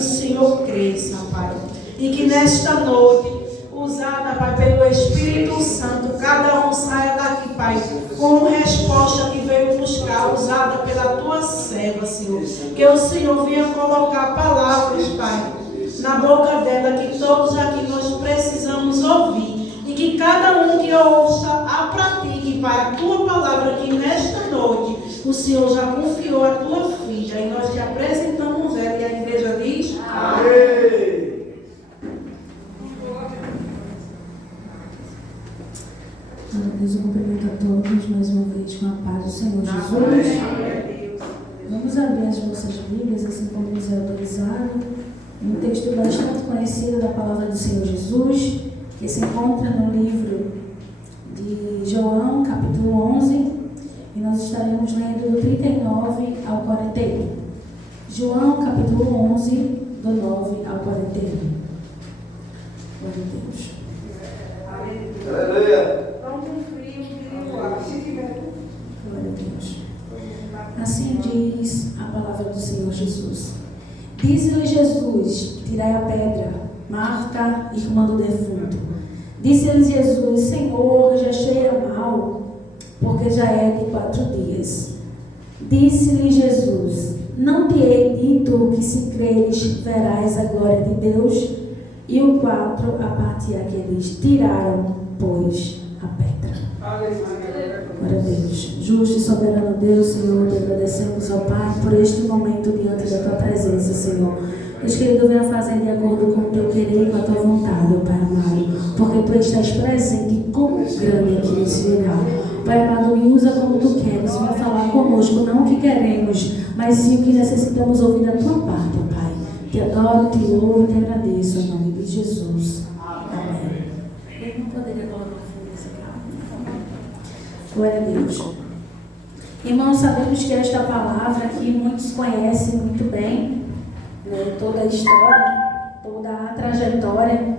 o Senhor cresça, Pai. E que nesta noite, usada, Pai, pelo Espírito Santo, cada um saia daqui, Pai, com resposta que veio buscar, usada pela tua serva, Senhor. Que o Senhor venha colocar palavras, Pai, na boca dela, que todos aqui nós precisamos ouvir. E que cada um que ouça, a pratique, Pai, a tua palavra, que nesta noite o Senhor já confiou a tua filha. E nós te apresentamos ela. E a igreja diz: amém. Deus, eu cumprimento a todos mais uma vez com a paz do Senhor Jesus. Vamos abrir as vossas Bíblias, assim como nos é autorizado. Um texto bastante conhecido da palavra do Senhor Jesus, que se encontra no livro de João, capítulo 11, e nós estaremos lendo do 39 ao 41. João, capítulo 11, do 9 ao 41. Glória a Deus. Aleluia. Glória a Deus. Assim diz a palavra do Senhor Jesus. Disse-lhe Jesus: tirai a pedra. Marta, irmã do defunto. Disse-lhe Jesus: Senhor, já cheira mal, porque já é de 4 dias. Disse-lhe Jesus: não te hei dito que se creres verás a glória de Deus? E o 4, a parte aqueles tiraram, pois, a pedra. Glória a Deus. Justo e soberano Deus, Senhor, te agradecemos ao Pai por este momento diante da tua presença, Senhor. Deus querido, venha fazer de acordo com o teu querer e com a tua vontade, ó Pai amado, porque tu estás presente e como grande aqui nesse lugar. Pai amado, me usa como tu queres, venha falar conosco, não o que queremos, mas sim o que necessitamos ouvir da tua parte, ó Pai. Te adoro, te louvo e te agradeço, em nome de Jesus. Amém. Eu não poderia colocar fogo nesse carro. Glória a Deus. Irmãos, sabemos que esta palavra aqui muitos conhecem muito bem, né, toda a história, toda a trajetória,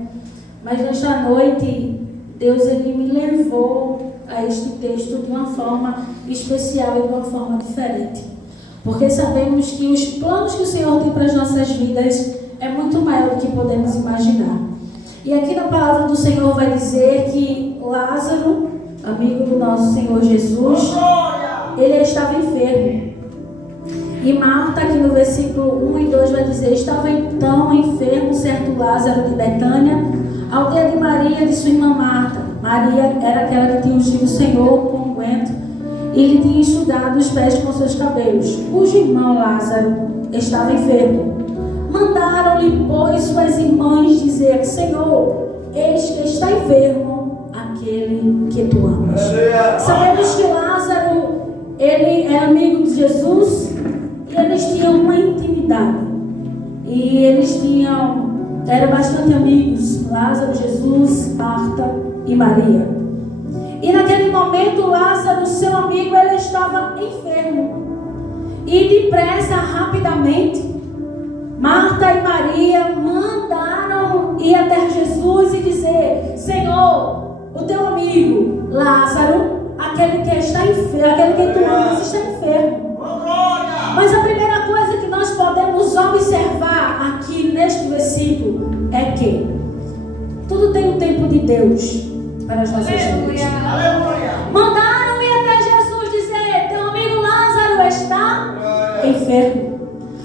mas nesta noite Deus ele me levou a este texto de uma forma especial e de uma forma diferente, porque sabemos que os planos que o Senhor tem para as nossas vidas é muito maior do que podemos imaginar. E aqui na palavra do Senhor vai dizer que Lázaro, amigo do nosso Senhor Jesus, ele estava enfermo. E Marta, aqui no versículo 1 e 2 vai dizer: estava então enfermo certo Lázaro de Betânia, aldeia de Maria de sua irmã Marta. Maria era aquela que tinha ungido o Senhor com unguento e lhe tinha enxugado os pés com seus cabelos, cujo irmão Lázaro estava enfermo. Mandaram-lhe, pois, suas irmãs dizer: Senhor, eis que está enfermo aquele que tu amas. Sabemos que Lázaro, ele era amigo de Jesus e eles tinham uma intimidade. E eles eram bastante amigos, Lázaro, Jesus, Marta e Maria. E naquele momento Lázaro, seu amigo, ele estava enfermo. E depressa, rapidamente, Marta e Maria mandaram ir até Jesus e dizer: Senhor, o teu amigo Lázaro, aquele que está enfermo, aquele que tu amas, está enfermo. Mas a primeira coisa que nós podemos observar aqui neste versículo é que tudo tem o tempo de Deus para as nossas vidas. Mandaram ir até Jesus dizer: teu amigo Lázaro está enfermo.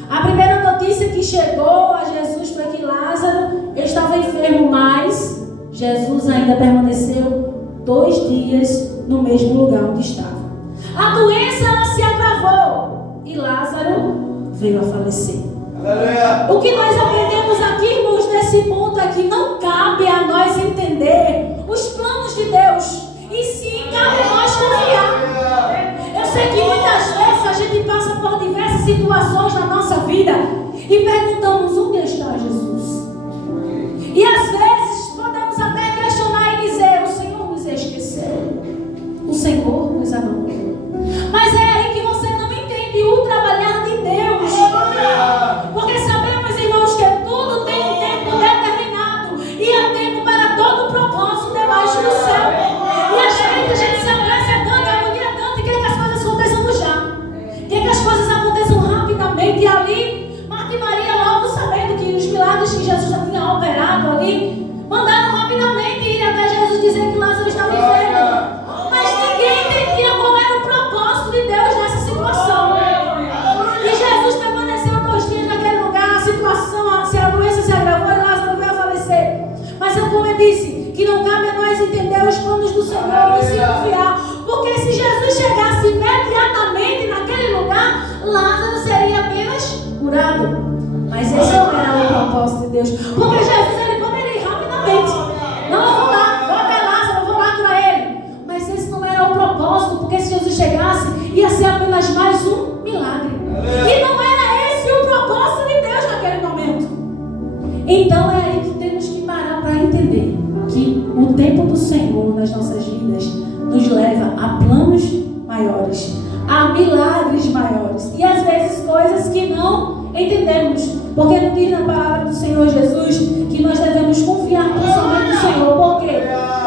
A primeira notícia que chegou a Jesus foi que Lázaro estava enfermo, mas Jesus ainda permaneceu 2 dias no mesmo lugar onde estava. A doença se agravou e Lázaro veio a falecer. O que nós aprendemos aqui, irmãos, nesse ponto é que não cabe a nós entender os planos de Deus, e sim cabe a nós confiar. Eu sei que muitas vezes a gente passa por diversas situações na nossa vida e perguntamos: onde está Jesus? E às vezes podemos até questionar e dizer: o Senhor nos esqueceu, o Senhor nos abandonou. Mas é aí que você não entende o trabalhar de Deus. Porque sabemos, irmãos, que tudo tem um tempo determinado e há tempo para todo propósito debaixo do céu. E às vezes a gente se apressa tanto, agonia tanto e quer que as coisas aconteçam no já. Quer que as coisas aconteçam rapidamente. E ali, Marta e Maria ele disse que não cabe a nós entender os planos do Senhor e se confiar. Porque se Jesus chegasse imediatamente naquele lugar, Lázaro seria apenas curado. Mas esse não era o propósito de Deus. Porque Jesus, ele poderia ir rapidamente. Não, eu vou lá, vou até Lázaro, eu vou lá curar ele. Mas esse não era o propósito, porque se Jesus chegasse, ia ser apenas mais um milagre. E não era esse o propósito de Deus naquele momento. Então é aí que temos que parar para entender que o tempo do Senhor nas nossas vidas nos leva a planos maiores, a milagres maiores. E às vezes coisas que não entendemos. Porque não diz na palavra do Senhor Jesus que nós devemos confiar somente no Senhor. Por quê?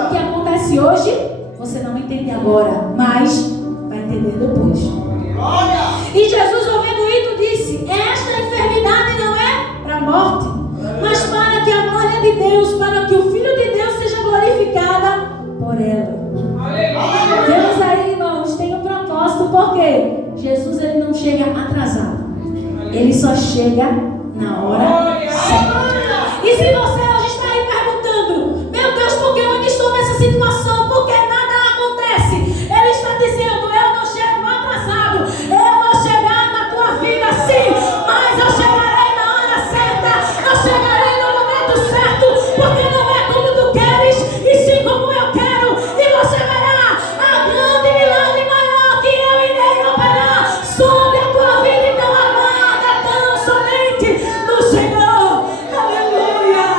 O que acontece hoje, você não entende agora, mas vai entender depois. E Jesus, ouvindo isso, disse: esta enfermidade não é para a morte, mas para que a glória de Deus, para que o Filho de Deus seja glorificada por ela. Deus aí, irmãos, tem um propósito, porque Jesus, ele não chega atrasado, ele só chega na hora certa. E se você hoje está aí perguntando: meu Deus, por que eu ainda estou nessa situação? Por que nada acontece? Ele está dizendo: eu não chego atrasado, eu vou chegar na tua vida sim, mas eu chegarei na hora certa, eu chegarei no momento certo, porque não é como tu queres, e sim como eu quero. E você verá a grande milagre maior que eu irei operar sobre a tua vida. Então aguarda tão somente no Senhor. Aleluia.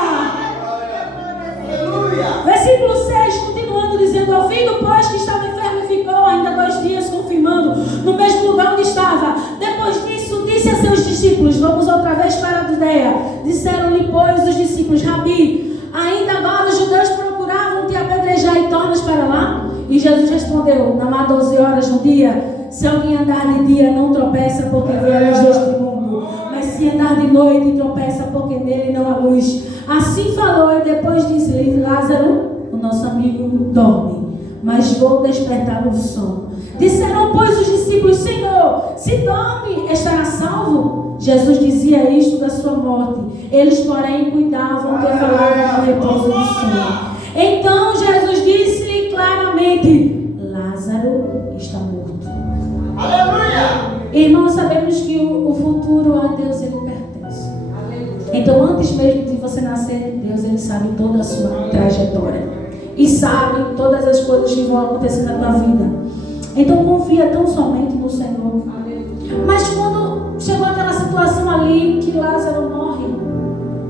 Versículo 6, continuando dizendo: ouvindo, pois, que estava enfermo, ficou ainda 2 dias confirmando no mesmo lugar onde estava. Depois disso, disse a seus discípulos: vamos outra vez para a Judeia. Disseram-lhe, pois, os discípulos: Rabi, ainda agora os judeus procuravam te apedrejar e tornas para lá? E Jesus respondeu: não há 12 horas no dia. Se alguém andar de dia, não tropeça, porque vê a luz deste mundo. Mas se andar de noite, tropeça, porque nele não há luz. Assim falou, e depois disse-lhe: Lázaro, o nosso amigo, dorme, mas vou despertá-lo do sono. Disseram, pois, os discípulos: Senhor, se dorme, estará salvo? Jesus dizia isto da sua morte. Eles, porém, cuidavam que falavam do repouso do sono. Então Jesus disse-lhe claramente: Lázaro está morto. Aleluia! Irmãos, sabemos que o futuro a Deus ele pertence. Então, antes mesmo de você nascer, Deus ele sabe toda a sua trajetória e sabe todas as coisas que vão acontecer na tua vida. Então, confia tão somente no Senhor. Mas quando chegou aquela situação ali que Lázaro morre,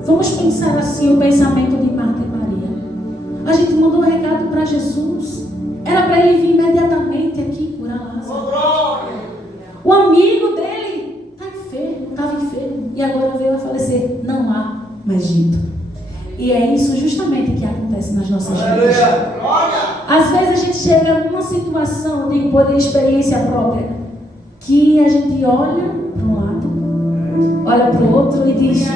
vamos pensar assim, o pensamento de Marta e Maria. A gente mandou um recado para Jesus. Era para ele vir imediatamente aqui curar Lázaro. O amigo dele está enfermo, estava enfermo, e agora veio a falecer. Não há mais jeito. E é isso justamente que acontece nas nossas vidas. Às vezes a gente chega numa situação, digo por experiência própria, que a gente olha para um lado, olha para o outro e diz: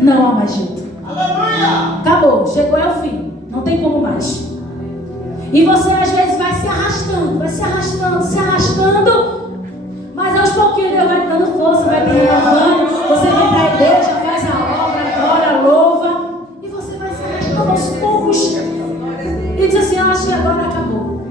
não há mais jeito. Acabou, chegou ao fim, não tem como mais. E você às vezes vai se arrastando, se arrastando, mas aos pouquinhos Deus vai te dando força, vai te renovando. Você vem para a igreja, faz a obra, ora, louva, e você vai se arrastando aos poucos. E diz assim: acho que agora acabou.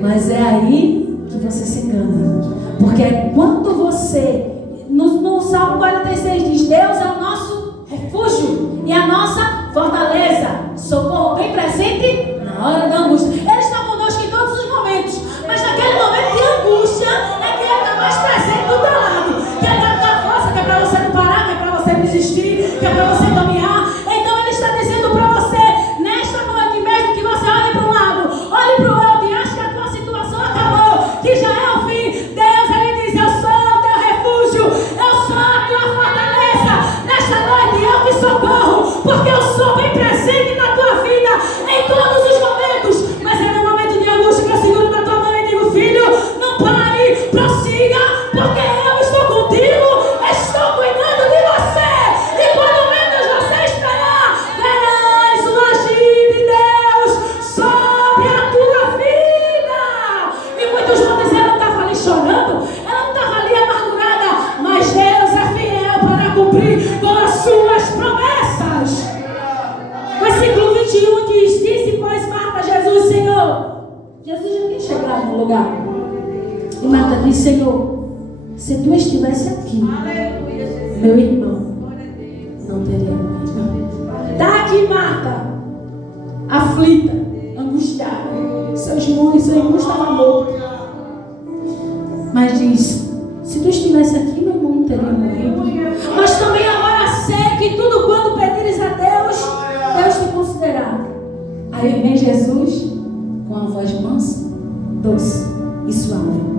Mas é aí que você se engana. Porque quando você, no Salmo 46 diz: Deus é o nosso refúgio e a nossa fortaleza, socorro bem presente na hora da angústia. Ele está conosco em todos os momentos, mas naquele momento de angústia é que Ele está mais presente do teu lado, que Ele vai dar força, que é para você não parar, que é para você desistir, que é para você caminhar. Então Ele está dizendo para você, nesta noite mesmo, que você olhe para um lado, olhe para o outro e ache que a tua situação acabou, que já é o fim. Deus, Ele diz: eu sou o teu refúgio, eu sou a tua fortaleza. Nesta noite eu te socorro, porque eu sou bem presente na tua vida, em todos os momentos. Mas é no momento de angústia que eu seguro na tua mão e digo: filho, não pare, prossiga, porque eu estou contigo, estou cuidando de você. E quando menos você esperar, verás o agir de Deus sobre a tua vida. E muitos vão dizer: ela não estava ali chorando, ela não estava ali amargurada, mas Deus é fiel para cumprir com as suas promessas. Versículo 20. Senhor, se tu estivesse aqui, meu irmão não teria morrido. Está aqui Marta, aflita, angustiada. Seu irmão estava morto. Mas diz, se tu estivesse aqui, meu irmão não teria morrido. Mas também agora sei que tudo quanto pedires a Deus, Deus te concederá. Aí vem Jesus com a voz mansa, doce e suave.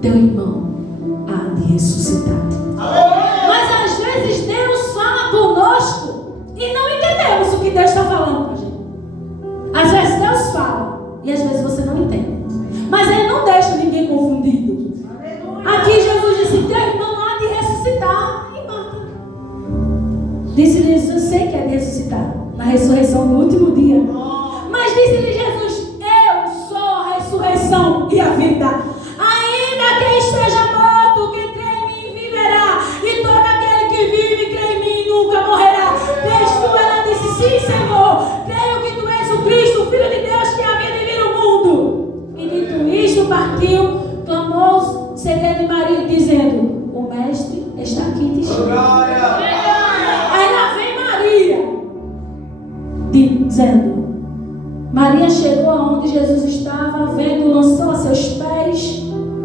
Teu irmão há de ressuscitar. Mas às vezes Deus fala conosco e não entendemos o que Deus está falando com a gente. Às vezes Deus fala e às vezes você não entende. Mas Ele não deixa ninguém confundido. Aqui Jesus disse, teu irmão há de ressuscitar. E Marta disse-lhe Jesus, eu sei que é de ressuscitar na ressurreição do último dia. Mas disse-lhe Jesus, eu sou a ressurreição e a vida. Ainda que esteja morto, quem crê em mim viverá. E todo aquele que vive e crê em mim nunca morrerá. Crês tu? Ela disse, sim, Senhor. Creio que tu és o Cristo, o Filho de Deus que havia de vir ao mundo. E dito isto, partiu, clamou segredo de Maria, dizendo, o Mestre está aqui te chamando. Aí lá vem Maria, dizendo, Maria chegou aonde Jesus estava, vendo, lançou a seus pés,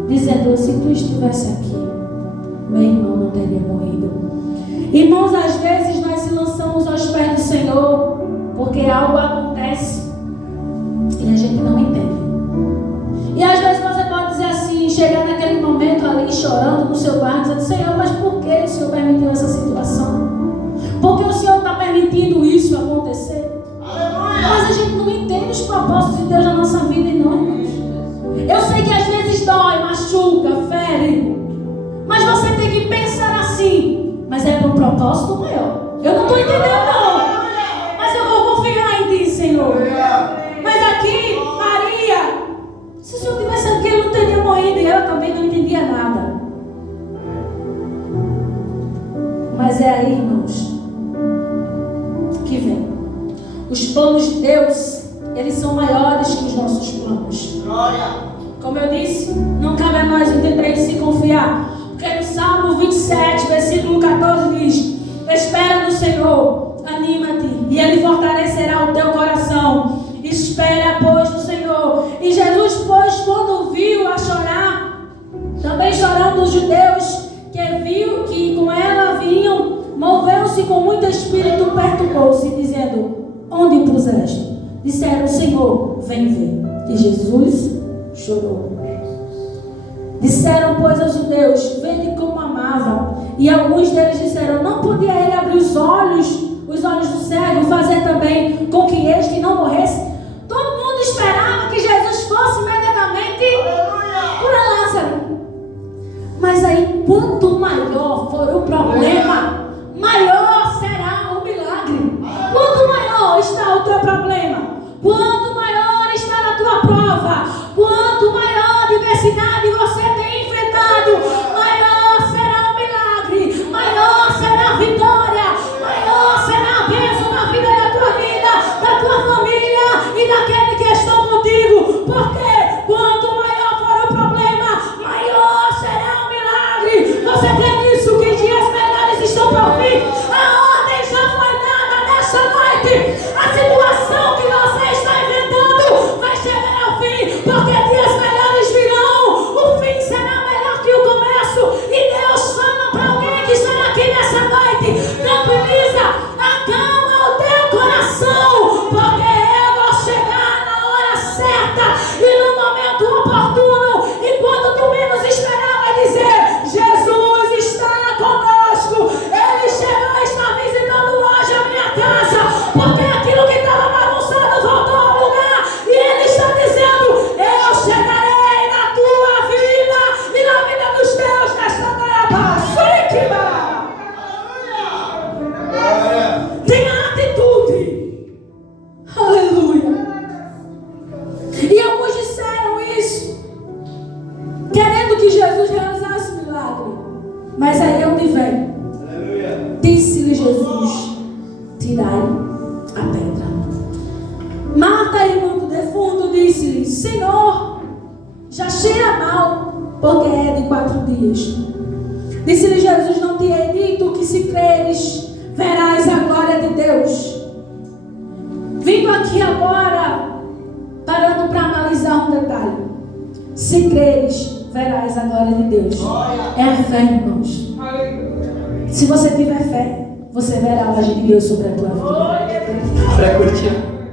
dizendo, se tu estivesse aqui, meu irmão não teria morrido. Irmãos, às vezes nós se lançamos aos pés do Senhor, porque algo acontece e a gente não entende. E às vezes você pode dizer assim, chegar naquele momento ali chorando no seu quarto, dizendo, Senhor, mas por que o Senhor permitiu essa situação? Por que o Senhor está permitindo isso acontecer? Mas a gente não entende os propósitos de Deus na nossa vida e não, irmãos. Eu sei que às vezes dói, machuca, fere. Mas você tem que pensar assim. Mas é para um propósito maior. Eu não estou entendendo não. Mas eu vou confiar em Ti, Senhor. Mas aqui, Maria, se o Senhor tivesse aqui, eu não teria morrido. E ela também não entendia nada. Mas é aí, irmãos, que vem. Os planos de Deus, eles são maiores que os nossos planos. Como eu disse, não cabe a nós entender e se confiar. Porque no Salmo 27, versículo 14 diz, espera no Senhor, anima-te, e Ele fortalecerá o teu coração. Espera, pois, no Senhor. E Jesus, pois, quando viu a chorar, também chorando os judeus, que viu que com ela vinham, moveu-se com muito espírito, perturbou-se, dizendo, onde o puseste? Disseram, Senhor, vem ver. E Jesus chorou. Disseram, pois, aos judeus, vede como amava. E alguns deles disseram, não podia ele abrir os olhos do cego, fazer também com que este não morresse? Todo mundo esperava que Jesus fosse imediatamente curar Lázaro. Mas aí, quanto maior for o problema, maior será o milagre. Quanto maior está o teu problema, quanto maior está a tua prova, quanto maior a diversidade você tem enfrentado, maior será o milagre, maior será a vitória, maior será a bênção na vida da tua família e daquele que estão contigo. Porque quanto maior for o problema, maior será o milagre. Você tem isso, que dias melhores estão por vir. A ordem já foi dada nessa noite. A situação que você está enfrentando vai chegar ao fim, porque dias melhores virão. O fim será melhor que o começo. E Deus fala para alguém que está aqui nessa noite, tranquiliza, acalma o teu coração, porque eu vou chegar na hora certa e no momento oportuno. E quando tu menos esperar, vai dizer, Jesus está conosco. Ele chegou e está visitando hoje a minha casa, porque aquilo que estava bagunçado voltou ao lugar. E Ele está dizendo, eu chegarei na tua vida e na vida dos teus nesta terra. Tenha atitude. Aleluia. E alguns disseram isso, querendo que Jesus realizasse o milagre. Mas aí é onde vem. Disse-lhe Jesus, tirai a pedra. Marta, irmã do defunto, disse-lhe, Senhor, já cheira mal, porque é de 4 dias. Disse-lhe Jesus: não te hei dito que se creres, verás a glória de Deus. Vindo aqui agora, parando para analisar um detalhe. Se creres, verás a glória de Deus. É a fé, irmãos. Se você tiver fé, você verá a glória de Deus sobre a tua vida.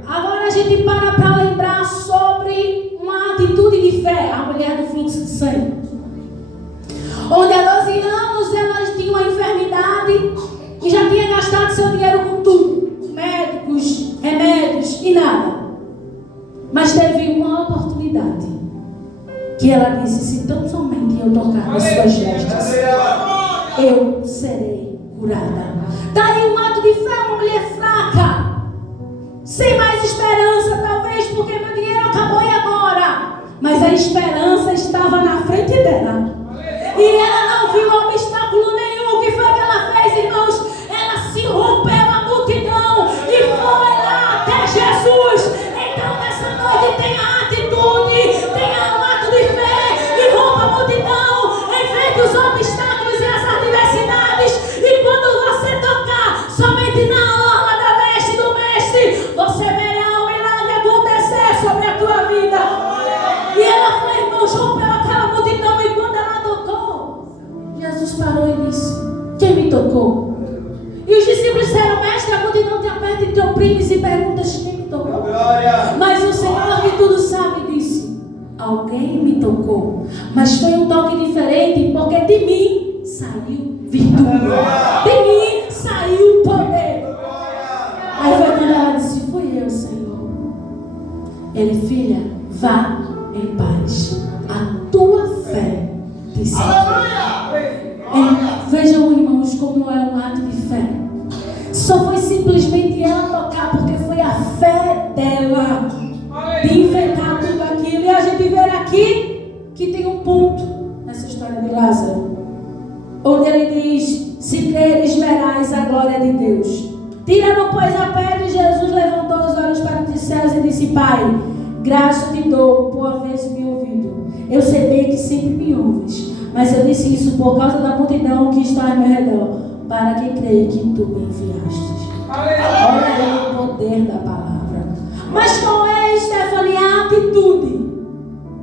Agora a gente para lembrar sobre uma atitude de fé. A mulher do fluxo de sangue, onde há 12 anos ela tinha uma enfermidade e já tinha gastado seu dinheiro com tudo, médicos, remédios e nada. Mas teve uma oportunidade que ela disse: se tão somente eu tocar nas suas vestes, eu serei curada. Daí um ato de fé, uma mulher fraca, sem mais esperança, talvez porque meu dinheiro acabou e agora. Mas a esperança estava na frente dela. E ela não viu obstáculo nenhum. O que foi que ela fez, irmãos? Ela se rompeu a multidão e foi lá até Jesus. Então nessa noite tenha atitude, tenha um ato de fé e rompa a multidão, enfrente os obstáculos e as adversidades. E quando você tocar somente na orla da veste do mestre, você verá o milagre acontecer sobre a tua vida. E ela foi, irmãos, rompeu aquela multidão. E quando ela tocou, Jesus parou e disse: quem me tocou? E os discípulos disseram: mestre, a multidão te aperta e te oprime e perguntas quem me tocou. Mas o Senhor que tudo sabe disse: alguém me tocou. Mas foi um toque diferente, porque de mim saiu virtude, de mim saiu poder. Aí foi quando ela disse: fui eu, Senhor. Ele: filha, vá em paz, a tua fé te salvou. Vejam, irmãos, como é um ato de fé. Só foi simplesmente ela tocar, porque foi a fé dela de enfrentar tudo aquilo. E a gente vê aqui que tem um ponto nessa história de Lázaro, onde ele diz: se creres, verás a glória de Deus. Tirando, pois, a pedra, Jesus levantou os olhos para os céus e disse: Pai, graças te dou por haveres me ouvido. Eu sei bem que sempre me ouves, mas eu disse isso por causa da multidão que está ao meu redor, para que creia que tu me enviastes. Olha aí o poder da palavra. Mas qual é, Stephanie, a atitude?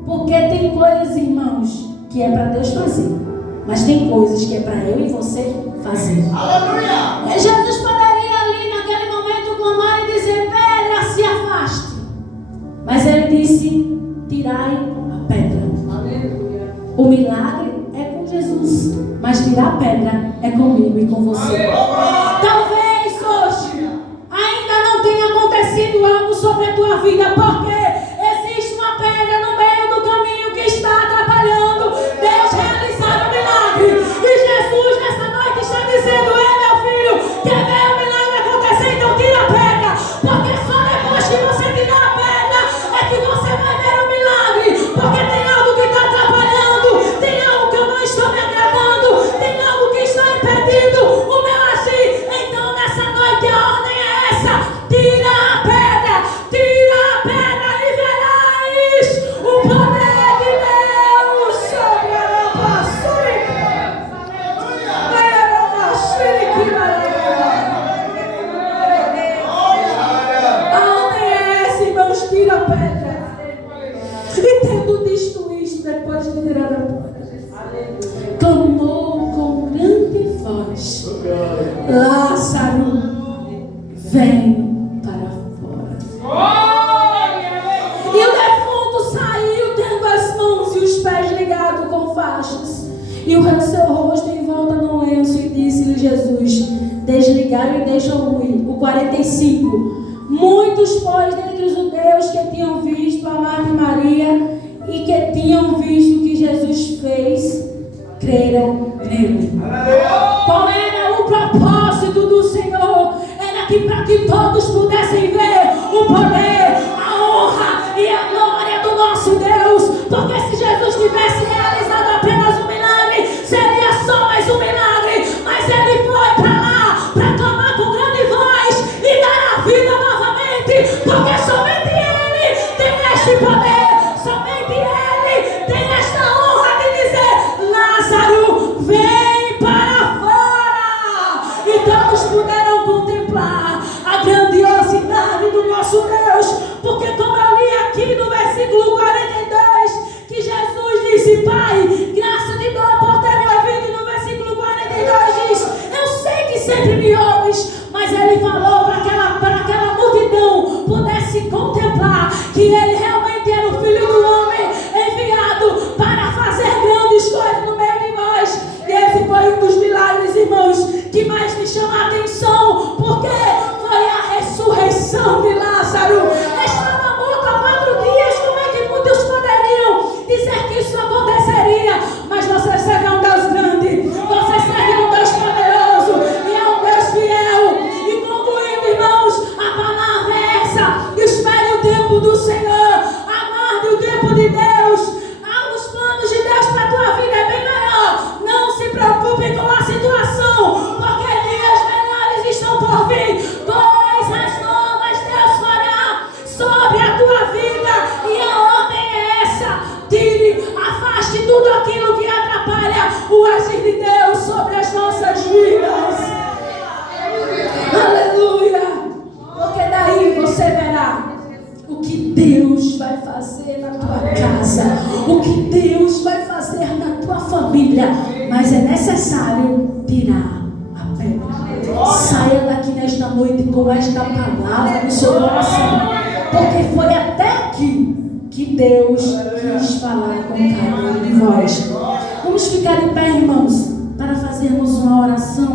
Porque tem coisas, irmãos, que é para Deus fazer, mas tem coisas que é para eu e você fazer. Aleluia! Jesus poderia ali naquele momento clamar e dizer: pedra, se afaste. Mas ele disse: tirai a pedra. Aleluia! O milagre é com Jesus, mas tirar a pedra é comigo e com você. Talvez hoje ainda não tenha acontecido algo sobre a tua vida, porque existe uma pedra no meio do caminho que está atrapalhando Deus realizar o milagre. E Jesus nessa noite está dizendo: ei, meu filho, quer ver o milagre acontecer? Então tira a pedra, porque só depois que você tirar a pedra é que você vai ver o milagre. Porque tem algo que está atrapalhando, tem algo que eu não estou me agradando, tem algo que está impedindo o meu agir. Então nessa noite a ordem é essa: tira a pedra e verás o poder de Deus sobre a ordem é essa, irmãos, tira a pedra. E tendo visto isto, depois de tirar a pedra, clamou com grande voz: Lázaro, vem para fora. E o defunto saiu, tendo as mãos e os pés ligados com faixas, e o seu rosto em volta no lenço, e disse-lhe Jesus: desligaram e deixam ir. O 45. Muitos, pois, dentre os judeus que tinham visto a Marta e Maria e que tinham visto o que Jesus fez, creram nele. Qual era o propósito do Senhor? Era que para que todos pudessem ver o poder, a honra e a glória do nosso Deus. Porque se Jesus tivesse realizado apenas um milagre, seria só mais um milagre. Mas ele foi para lá para clamar com grande voz e dar a vida novamente. Porque somente ele tem este poder, somente ele tem esta honra de dizer: poderão contemplar a grandiosidade do nosso Deus, porque como eu li aqui no versículo 42, que Jesus disse: Pai, graça te dou por ter me ouvido, e no versículo 42 diz: eu sei que sempre me ouves, mas ele falou para aquela multidão pudesse contemplar que ele realmente era o Filho do Homem, enviado para fazer grandes coisas no meio de nós. E esse foi um dos milagres, irmãos, que mais me chama a atenção, porque foi a ressurreição de Lázaro. Estava morto há 4 dias. Como é que muitos poderiam dizer que isso aconteceria? Mas você serve a um Deus grande, você serve a um Deus poderoso, e a um Deus fiel. E concluindo, irmãos, a palavra é essa: espere o tempo do Senhor, aguarde o tempo de Deus. Os planos de Deus para a tua vida é bem maior. Não se preocupe com a situação, porque dias melhores estão por vir. Coisas novas Deus fará sobre a tua vida, e a ordem é essa: afaste tudo aquilo que atrapalha o agir de Deus sobre as nossas vidas. Aleluia! Porque daí você verá o que Deus vai fazer na tua casa, o que Deus vai fazer na tua família. Mas é necessário tirar a pedra. Saia daqui nesta noite com esta palavra no seu coração, porque foi até aqui que Deus quis falar com cada um de vós. Vamos ficar em pé, irmãos, para fazermos uma oração.